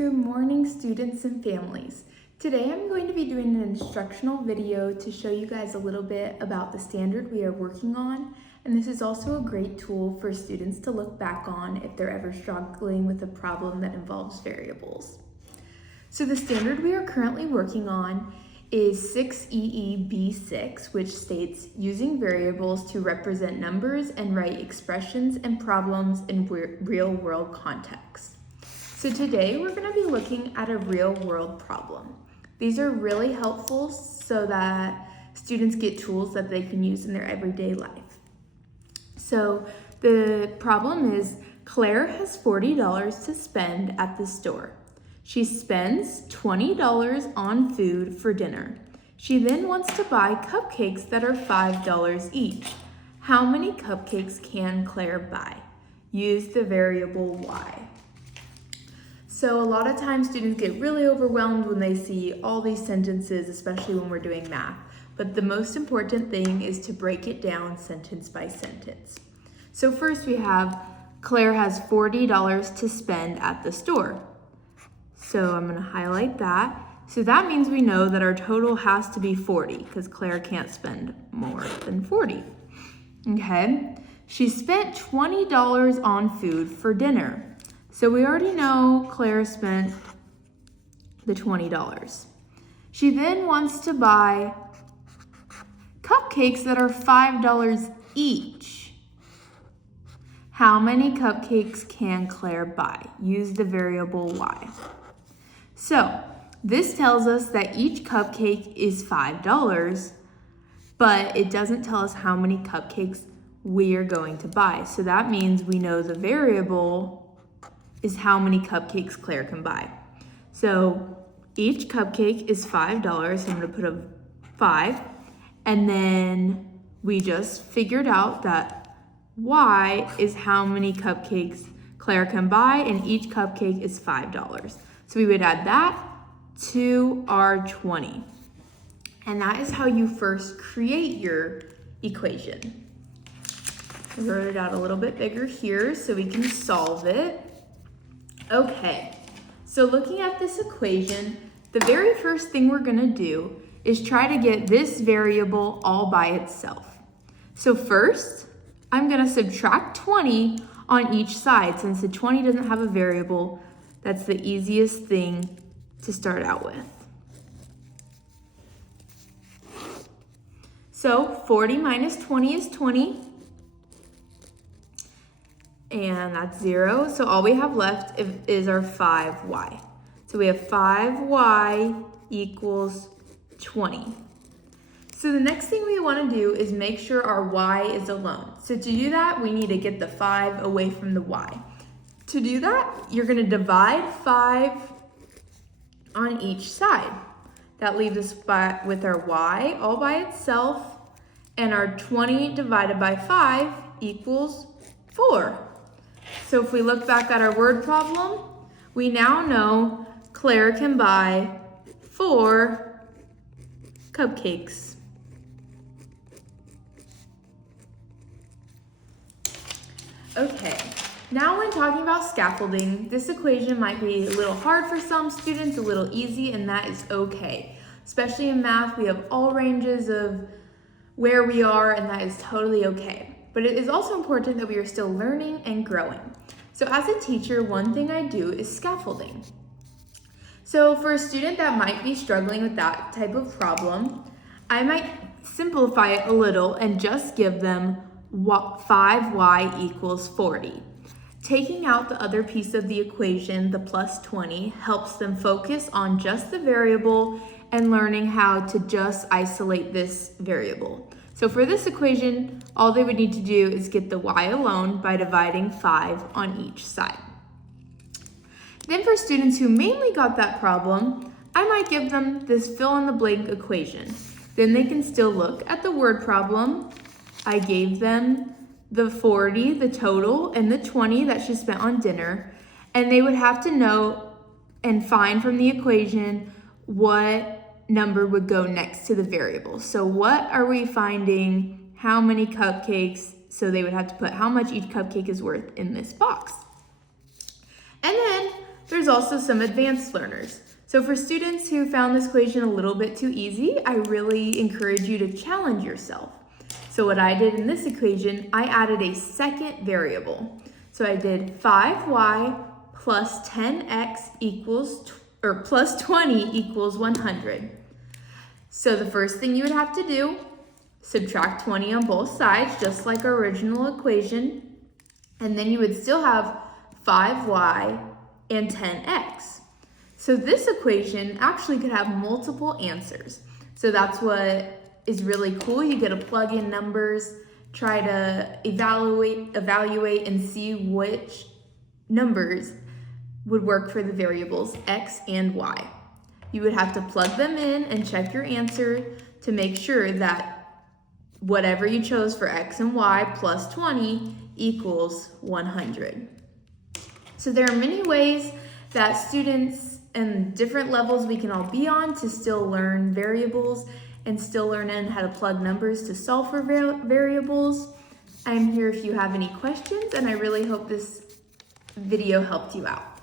Good morning, students and families. Today I'm going to be doing an instructional video to show you guys a little bit about the standard we are working on, and this is also a great tool for students to look back on if they're ever struggling with a problem that involves variables. So the standard we are currently working on is 6EEB6, which states using variables to represent numbers and write expressions and problems in real-world contexts. So today we're going to be looking at a real-world problem. These are really helpful so that students get tools that they can use in their everyday life. So the problem is Claire has $40 to spend at the store. She spends $20 on food for dinner. She then wants to buy cupcakes that are $5 each. How many cupcakes can Claire buy? Use the variable y. So a lot of times students get really overwhelmed when they see all these sentences, especially when we're doing math. But the most important thing is to break it down sentence by sentence. So first we have Claire has $40 to spend at the store. So I'm going to highlight that. So that means we know that our total has to be 40 because Claire can't spend more than 40. Okay, she spent $20 on food for dinner. So we already know Claire spent the $20. She then wants to buy cupcakes that are $5 each. How many cupcakes can Claire buy? Use the variable y. So this tells us that each cupcake is $5, but it doesn't tell us how many cupcakes we are going to buy. So that means we know the variable is how many cupcakes Claire can buy. So each cupcake is $5, so I'm gonna put a 5, and then we just figured out that y is how many cupcakes Claire can buy, and each cupcake is $5. So we would add that to our 20. And that is how you first create your equation. I wrote it out a little bit bigger here so we can solve it. Okay, so looking at this equation, the very first thing we're gonna do is try to get this variable all by itself. So first, I'm gonna subtract 20 on each side. Since the 20 doesn't have a variable, that's the easiest thing to start out with. So 40 minus 20 is 20. And that's 0. So all we have left is our 5y. So we have 5y equals 20. So the next thing we want to do is make sure our y is alone. So to do that, we need to get the 5 away from the y. To do that, you're going to divide 5 on each side. That leaves us with our y all by itself, and our 20 divided by 5 equals 4. So if we look back at our word problem, we now know Claire can buy 4 cupcakes. Okay, now when talking about scaffolding, this equation might be a little hard for some students, a little easy, and that is okay. Especially in math, we have all ranges of where we are, and that is totally okay. But it is also important that we are still learning and growing. So as a teacher, one thing I do is scaffolding. So for a student that might be struggling with that type of problem, I might simplify it a little and just give them 5y equals 40. Taking out the other piece of the equation, the plus 20, helps them focus on just the variable and learning how to just isolate this variable. So for this equation, all they would need to do is get the y alone by dividing 5 on each side. Then for students who mainly got that problem, I might give them this fill-in-the-blank equation. Then they can still look at the word problem. I gave them the 40, the total, and the 20 that she spent on dinner, and they would have to know and find from the equation what number would go next to the variable. So what are we finding? How many cupcakes? So they would have to put how much each cupcake is worth in this box. And then There's also some advanced learners. So for students who found this equation a little bit too easy, I really encourage you to challenge yourself. So what I did in this equation, I added a second variable. So I did 5y plus 10x plus 20 equals 100. So the first thing you would have to do, subtract 20 on both sides, just like our original equation, and then you would still have 5y and 10x. So this equation actually could have multiple answers. So that's what is really cool. You get to plug in numbers, try to evaluate and see which numbers would work for the variables x and y. You would have to plug them in and check your answer to make sure that whatever you chose for x and y plus 20 equals 100. So there are many ways that students and different levels we can all be on to still learn variables and still learn how to plug numbers to solve for variables. I'm here if you have any questions, and I really hope this video helped you out.